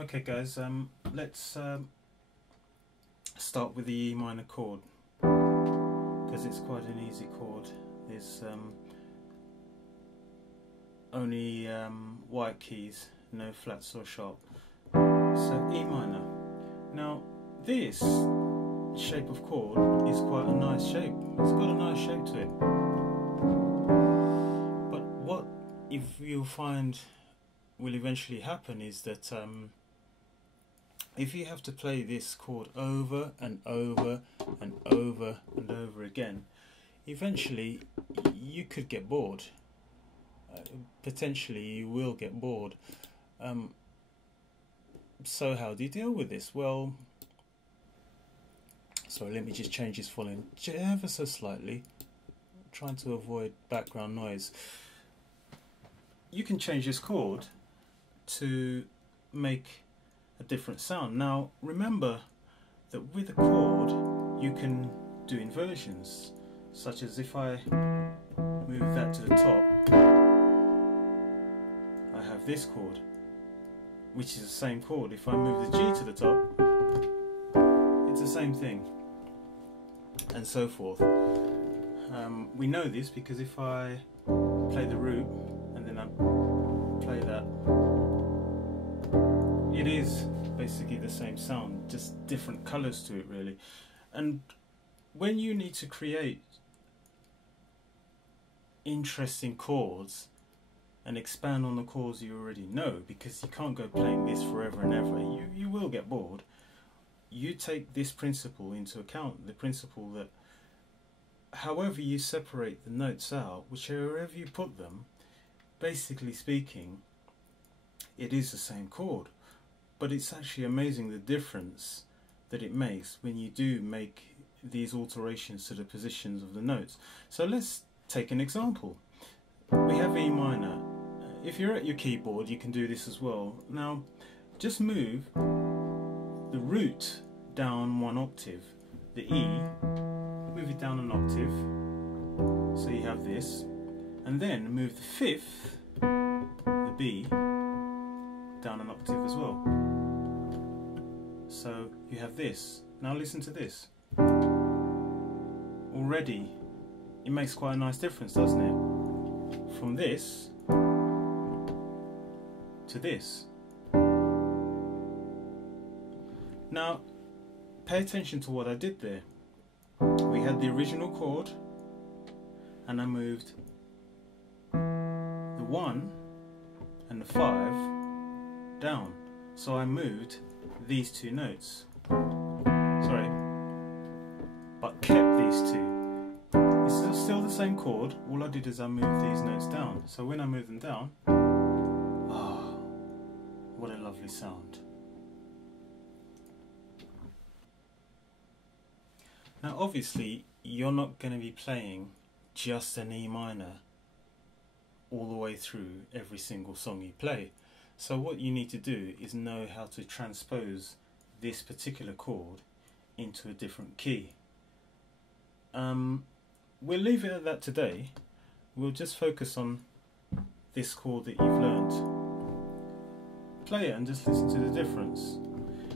Okay guys, let's start with the E minor chord, because it's quite an easy chord. There's only white keys, no flats or sharp. So E minor. Now this shape of chord is quite a nice shape. It's got a nice shape to it. But what if you'll find will eventually happen is that if you have to play this chord over and over and over and over again, eventually you could get bored. Potentially you will get bored. So how do you deal with this? Well, sorry, let me just change this volume ever so slightly, trying to avoid background noise. You can change this chord to make a different sound. Now remember that with a chord you can do inversions, such as if I move that to the top, I have this chord, which is the same chord. If I move the G to the top, it's the same thing, and so forth. We know this because if I play the root and then I play that, it is basically the same sound, just different colours to it really. And when you need to create interesting chords and expand on the chords you already know, because you can't go playing this forever and ever, you will get bored. You take this principle into account, the principle that however you separate the notes out, whichever you put them, basically speaking, it is the same chord. But it's actually amazing the difference that it makes when you do make these alterations to the positions of the notes. So let's take an example. We have E minor. If you're at your keyboard, you can do this as well. Now just move the root down one octave, the E, move it down an octave, so you have this, and then move the fifth, the B, down an octave as well. So you have this. Now listen to this. Already it makes quite a nice difference, doesn't it? From this to this. Now pay attention to what I did there. We had the original chord and I moved the 1 and the 5 down. So I moved these two notes. Sorry, but kept these two. It's still the same chord. All I did is I moved these notes down. So when I move them down, oh, what a lovely sound. Now obviously you're not going to be playing just an E minor all the way through every single song you play. So what you need to do is know how to transpose this particular chord into a different key. We'll leave it at that today. We'll just focus on this chord that you've learnt. Play it and just listen to the difference.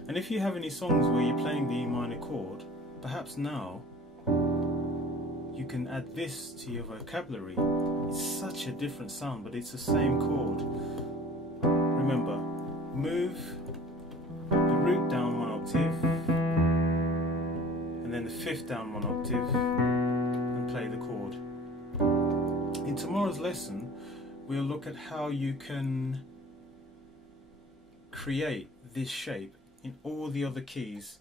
And if you have any songs where you're playing the E minor chord, perhaps now you can add this to your vocabulary. It's such a different sound, but it's the same chord. Remember, move the root down one octave and then the fifth down one octave and play the chord. In tomorrow's lesson we'll look at how you can create this shape in all the other keys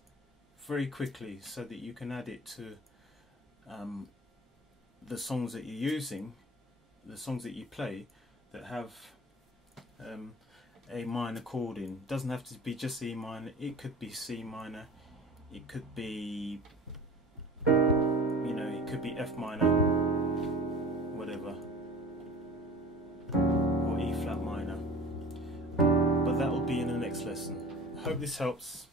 very quickly, so that you can add it to the songs that you're using, the songs that you play that have a minor chord in. Doesn't have to be just E minor, it could be C minor, it could be, you know, it could be F minor, whatever, or E flat minor. But that will be in the next lesson. I hope this helps.